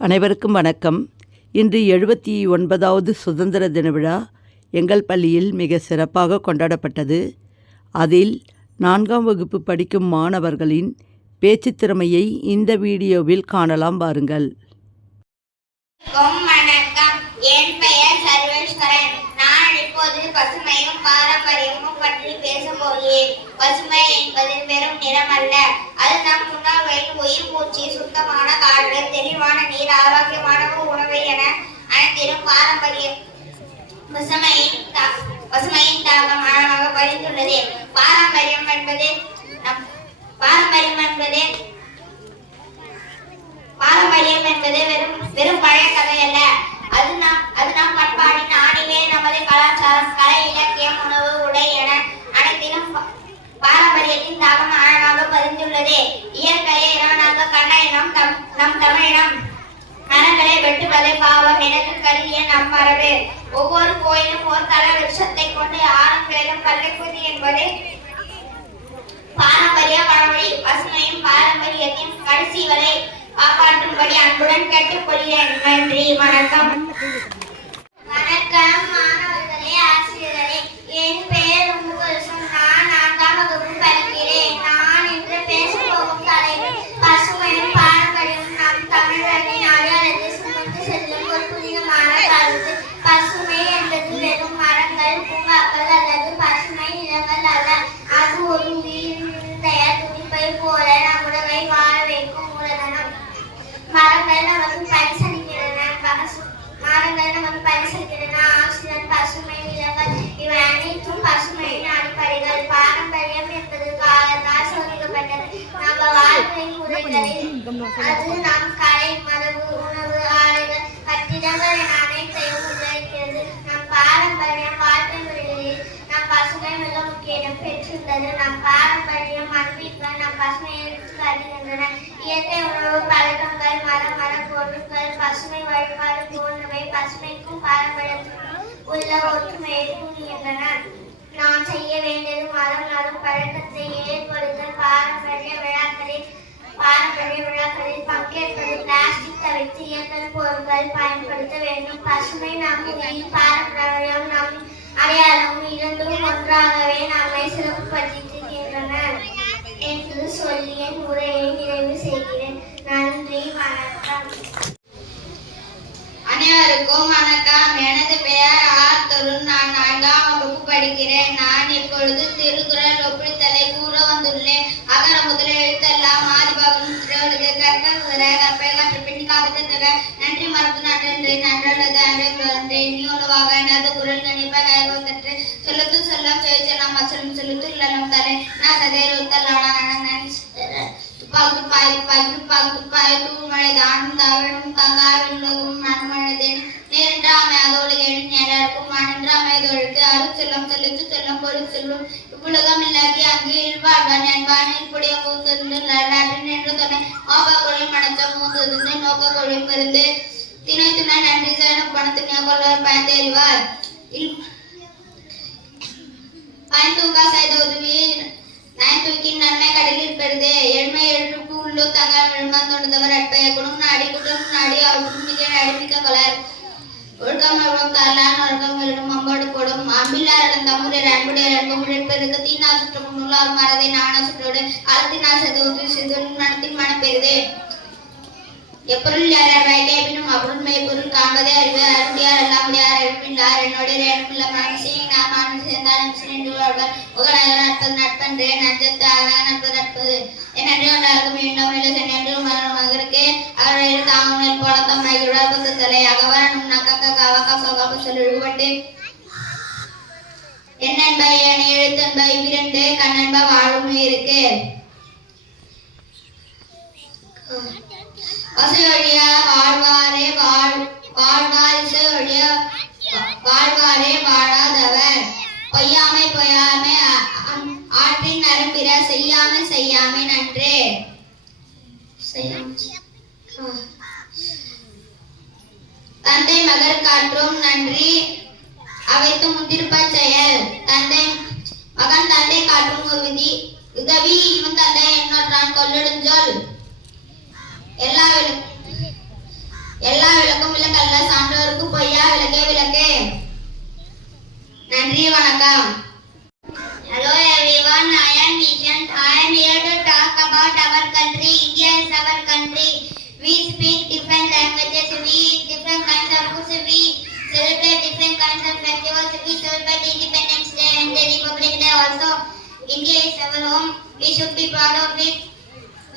அனைவருக்கும் வணக்கம். இன்று 79வது சுதந்திர தின விழா எங்கள் பள்ளியில் மிக சிறப்பாக கொண்டாடப்பட்டது. அதில் 4ஆம் வகுப்பு படிக்கும் மாணவர்களின் பேச்சுத் திறமையை இந்த வீடியோவில் காணலாம் வாருங்கள். வணக்கம். என் பெயர் சர்வேஸ்வரன். நான் இப்போது பசுமையும் பாரம்பரியமும் பற்றி பேசப் போகிறேன். பசுமை என்பது வெறும் நிறம் அல்ல, அது நம் உணர்வின் உயிர் மூச்சு, சுத்தமான காற்று, தெளிவான நீர், ஆரோக்கியமான உணவு என அனைத்திலும் பாரம்பரியம். பசுமையின் தாக்கம் ஆழமாக பதிந்துள்ளது. பாரம்பரியம் என்பது வெறும் பழைய கதை அல்ல, அது நம் பண்பாடின் ஆணிவே. நமது கலாச்சாரம், கலை, இலக்கியம், உணவு, உடை என அனைத்திலும் பாரம்பரியத்தின் தாக்கம் ஆழமாக பதிந்துள்ளது. இயற்கையை இறைவனாக கண்ட இனம் நம் தமிழினம். மரங்களை வெட்டுவதை பாவம் எனக்கு கருதிய நம் மரபு. ஒவ்வொரு கோயிலும் ஒரு தல விருட்சத்தை கொண்டு ஆரம்பம் பல்லைக்குதி என்பது பாரம்பரிய பழமொழி. பசுமையும் பாரம்பரியத்தையும் கடைசி வரை காப்பாற்றும்படி அன்புடன் கேட்டுக்கொள்கிறேன். நன்றி, வணக்கம். வணக்கம் மாணவர்களே, ஆசிரியர்களே. என் பெயர் முகல்சன். நான் 4ஆம் வகுப்பு படிக்கிறேன். நான் இன்று பேசப் போகும் தலைப்பு பசுமையும் பாரம்பரியமும் நம் தமிழரின் அடையாளத்தை சுமந்து செல்லும் ஒரு புனிதமான கருத்து. பசுமை என்பது வெறும் மரங்கள், பூங்காக்கள் அல்லது பசுமை நிலங்கள் அல்ல. அது ஒரு உயிர்த்த துடிப்பை போல நம்முடவை வாழ வைக்கும் மூலதனம். மரங்கள் நமக்கு பரிசளிக்கின்றன, ஆக்சிஜன், பசுமை நிலங்கள், இவை அனைத்தும் பசுமையின் அடிப்படைகள். பாரம்பரியம் என்பது காலத்தால் சோதிக்கப்பட்டது. நம்ம வாழ்க்கை முறைகளில் அது நம் கலை, மரபு, உணவு, ஆடைகள், கட்டிடங்கள் என அனைத்தையும் உள்ளடக்கிறது. நம் பாரம்பரியம் வாழ்க்கை முறைகளில் நம் பசுமை மிக முக்கிய இடம் பெற்றுள்ளது. நம் பாரம்பரியம் மண்பீட்கள் நம் பசுமையை எடுத்து காட்டுகின்றன. இயற்கை உணவு பழக்கங்கள், பொருட்கள், பசுமை வழிபாடு போன்றவை பசுமைக்கும் பாரம்பரியத்திற்கும் உள்ள ஒற்றுமையை கூறுகின்றன. நாம் செய்ய வேண்டியது மரம் நடும் பழக்கத்தை ஏற்படுத்தல். பாரம்பரிய விழாக்களில் பங்கேற்பது. பிளாஸ்டிக் தவிர்த்து இயற்கை பொருட்கள் பயன்படுத்த வேண்டும். பசுமை நம் உயிர், பாரம்பரியம் நம் அடையாளம். இரண்டும் ஒன்றாகவே நம்மை சிறப்புப்படுத்துகின்றன என்று சொல்லி என் உரையை நிறைவு செய்கிறேன். நன்றி, வணக்கம். அனைவருக்கும் வணக்கம். எனது பெயர் ஆர் தருண். நான் 4ஆம் வகுப்பு படிக்கிறேன். நான் இப்பொழுது திருக்குறள் ஒப்பித்தலை கூற வந்துள்ளேன். அகர முதல எழுத்தெல்லாம் ஆதிபகவன் திருவள்ளுவருக்கு கற்பை கற்ற பெண் காப்பதற்க நன்றி மறந்து நன்றி நன்றல்லது அன்றே நீ உணவாக எனது குரல் கணிப்ப கைவகற்று செலுத்து செல்லம் செல்லம் அச்சலும் செலுத்துள்ளம் தலை நான் சதையில் துப்பாய் தூமழை தானும் தவழும் தங்காவிலும் நன்மழதேன் நேரன்றாமை அதோடு எழு நேரக்கும் மனன்றாமைதொழுக்கு அருள் செல்லம் செலுத்து செல்லம் பொருள் செல்லும் இவ்வுலகம் இல்லாகி அங்கு இழ்வாழ்வான் என்பான் புடைய மூந்திருந்து நின்று தன்னை நோக்க கொழில் மனத்த மூந்திருந்து நோக்க கொழில் மருந்து திணை துணை நன்றி சேனம் பணத்தினை கொள்ளவர் பயந்தேறிவார் பயன் தூக்கா செய்த உதவி நான் தூக்கின் நன்மை கடலில் பெறுதே. ஏழ்மை எழுப்பு உள்ளு தங்கால் விழுந்தவர் அட்பை குடும் நாடி குடும் நாடி அவருக்கும் மிக நடிமிக்க கொலர் ஒழுக்கம் தரலான் ஒழுக்கம் எழுடும் அம்போடு போடும் அம்பில்லாரிடம் தம்முடைய அன்புடைய அன்புடைய பெருக்கு தீனா சுற்றம் நூலார் மரதை நாண சுற்றோடு காலத்தினா செய்து மனத்தின் மனம் பெறுதே. எப்பொருள் யார் வைகேபினும் அருள் மெய்ப்பொருள் காண்பதே அறிவு அருளியார் எல்லாம் முடியார் எழுப்பின்றார் என்னுடைய ரேணுமில்ல மனசையும் நான் மானு சேர்ந்தால் நட்பது நட்பன்றே நஞ்சத்து அழகாக நட்பது என் நன்றி கொண்டாருக்கும் மீண்டும் இல்லை சென்று மகருக்கு அவர் தாங்கள் போல தம்மை உடற்பத்து தலை அகவரனும் நக்கக்க கவக்க சோகாப்பு சொல்லிடுபட்டு என்னென்ப ஏனை எழுத்தன்ப இவ்விரண்டு கண்ணன்ப வாழும் இருக்கு. வசை வழிய வாழ்வாரே வாழ்வார் இசை வழிய வாழ்வாரே வாழாதவர் பொய்யாமை ஆற்றின் நரம்பிற செய்யாமை நன்றே. தந்தை மகர் காற்றும் நன்றி அவைத்து முந்திருப்ப செயல். மகன் தந்தை காற்றும் ஒரு விதி உதவி இவன் தந்தை என்னொன்றான் கொள்ளிடுஞ்சொல் எல்லா நன்றி வணக்கம். Hello everyone, I am Nishant. I am here to talk about our country. India is our country. We speak different languages. We eat different kinds of foods. We celebrate different kinds of festivals. We celebrate Independence Day and the Republic Day also. India is our home. We should be proud of it.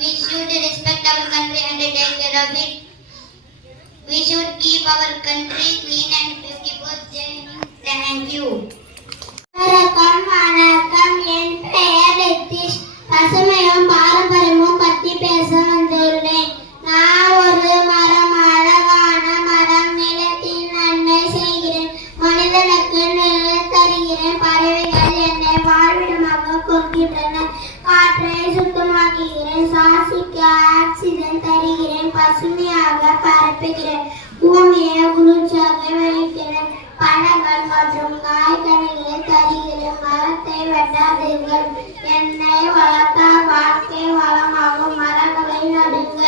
We should respect our country and take care of it. We should keep our country clean and beautiful. Thank you. வணக்கம், என் பெயர் ரித்திஷ். பசுமையும் பாரம்பரியமும் பற்றி பேச வந்துள்ளேன். நான் ஒரு மரம், அழகான மரம். நிலத்தில் நன்மை செய்கிறேன், மனிதனுக்கு நிழல் தருகிறேன். பறவைகள் என்னை வாழ்விடமாக கொள்கின்றன. காற்றை சுத்தமாக்குகிறேன், சுவாசிக்க ஆக்சிஜன் தருகிறேன். பசுமையாக பரப்புகிறேன், பூமியை குளிர்ச்சியாக வைக்கிறேன். பழங்கள் மற்றும் காய்கனிகளை தருகிறேன். மரத்தை வெட்டாதீர்கள், என்னை வளர்த்த வாழ்க்கை வளமாகும். மரங்களை நடுங்க,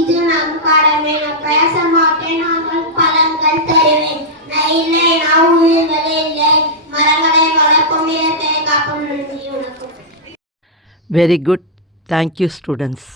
இது நம் கடமை. நான் பேச மாட்டேன், நாங்கள் பழங்கள் தருவேன். நான் இல்லை, நான் உயிர்கள் இல்லை. மரங்களை வளர்க்கும், இயற்கையை காக்கும். நன்றி, வணக்கம். Very good. Thank you, students.